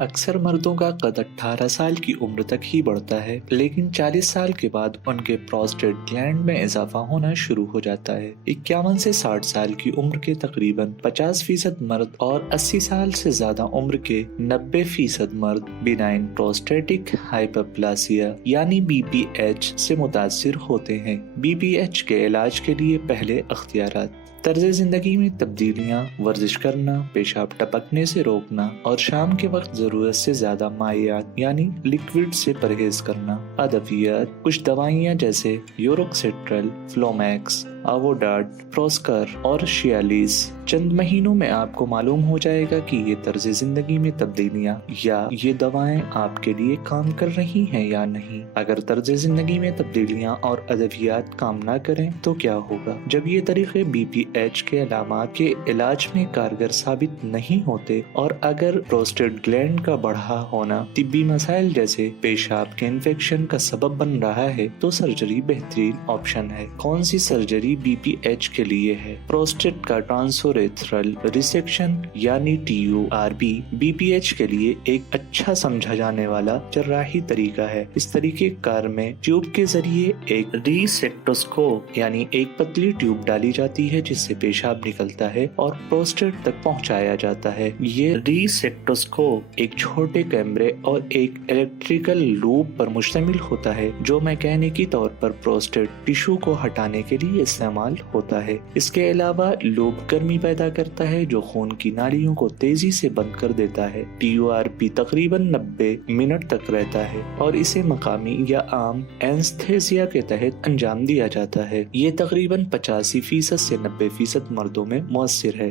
अक्सर मर्दों का कद 18 साल की उम्र तक ही बढ़ता है, लेकिन 40 साल के बाद उनके प्रोस्टेट ग्लैंड में इजाफा होना शुरू हो जाता है। 51 से 60 साल की उम्र के तकरीबन 50% मर्द और 80 साल से ज्यादा उम्र के 90% मर्द बिनाइन प्रोस्टेटिक हाइपरप्लासिया यानी BPH से मुतासिर होते हैं। BPH के इलाज के लिए पहले अख्तियारात: तर्ज जिंदगी में तब्दीलियाँ, वर्जिश करना, पेशाब टपकने से रोकना और शाम के वक्त जरूरत से ज्यादा मायात यानी लिक्विड से परहेज करना। अदवियात: कुछ दवाइयाँ जैसे यूरोक्सिट्रल, फ्लोमैक्स, अवोडाट, प्रोस्कर और शियालीस। चंद महीनों में आपको मालूम हो जाएगा कि ये तर्ज जिंदगी में तब्दीलियाँ या ये दवाएं आपके लिए काम कर रही हैं या नहीं। अगर तर्ज जिंदगी में तब्दीलियाँ और अदवियात काम ना करें तो क्या होगा? जब ये तरीके BPH के अलामात के इलाज में कारगर साबित नहीं होते और अगर प्रोस्टेट ग्लैंड का बढ़ा होना तिब्बी मसाइल जैसे पेशाब के इन्फेक्शन का सबब बन रहा है तो सर्जरी बेहतरीन ऑप्शन है। कौन सी सर्जरी BPH के लिए है? प्रोस्टेट का ट्रांसोरेथ्रल रिसेक्शन यानी TURB BPH के लिए एक अच्छा समझा जाने वाला जर्राही तरीका है। इस तरीके कार में ट्यूब के जरिए एक रिसेक्टोस्कोप यानी एक पतली ट्यूब डाली जाती है जिससे पेशाब निकलता है और प्रोस्टेट तक पहुंचाया जाता है। ये रिसेक्टोस्कोप एक छोटे कैमरे और एक इलेक्ट्रिकल लूप पर मुश्तमिल होता है जो मैकेनिकी तौर पर प्रोस्टेट टिश्यू को हटाने के लिए इस्तेमाल होता है। इसके अलावा लूप गर्मी पैदा करता है जो खून की नालियों को तेजी से बंद कर देता है। TURB तकरीबन 90 मिनट तक रहता है और इसे मकामी या आम एनेस्थीसिया के तहत अंजाम दिया जाता है। ये तकरीबन 85% से 90% मर्दों में मुअस्सिर है।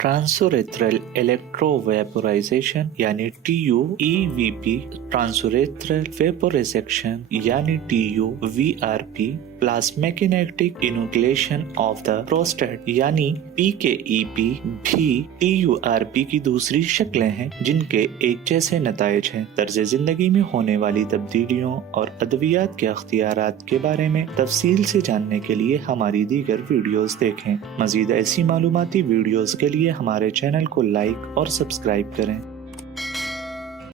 ट्रांसोरेथ्रल इलेक्ट्रोवेपोराइजेशन यानी TUEVP, ट्रांसोरेथ्रल वेपोराइजेशन यानी TUVRP, प्लाज्मेकिनेटिक इनुक्लेशन ऑफ द प्रोस्टेट यानी PKEP भी TURP की दूसरी शक्लें हैं जिनके एक जैसे नताइज हैं। तर्ज जिंदगी में होने वाली तब्दीलियों और अद्वियात के अख्तियारात के बारे में तफसील से जानने के लिए हमारी दीगर वीडियोस देखें। मजीद ऐसी मालूमाती वीडियोस के लिए हमारे चैनल को लाइक और सब्सक्राइब करें।